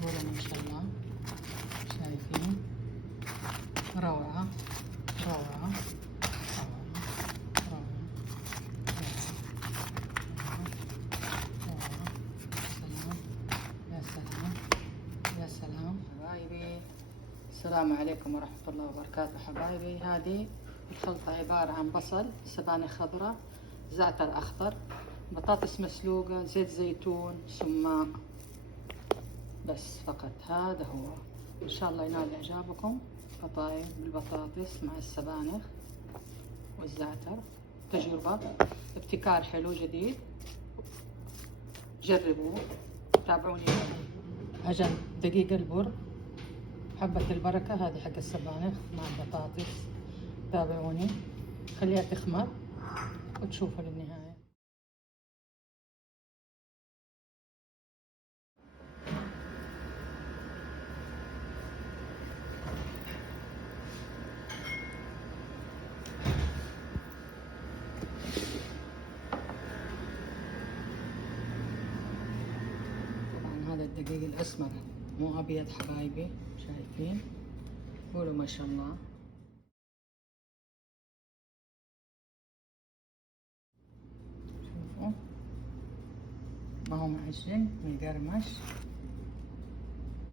قولوا ما شاء الله. شايفين؟ روعة روعة روعة. يا سلام يا سلام حبايبي. السلام عليكم ورحمة الله وبركاته حبايبي. هذه الخلطة عبارة عن بصل، سبانخ خضراء، زعتر أخضر، بطاطس مسلوقة، زيت زيتون، سماق، بس فقط. هذا هو. إن شاء الله ينال إعجابكم. فطاير بالبطاطس مع السبانخ والزعتر، تجربة ابتكار حلو جديد، جربوه. تابعوني. عجن دقيق البر، حبة البركة هذه حق السبانخ مع البطاطس. تابعوني، خليها تخمر وتشوفوا للنهاية. طبعا هذا الدقيق الأسمر مو أبيض حبايبي، شايفين؟ قولوا ما شاء الله. شوفوا، ما هو معجن مقرمش.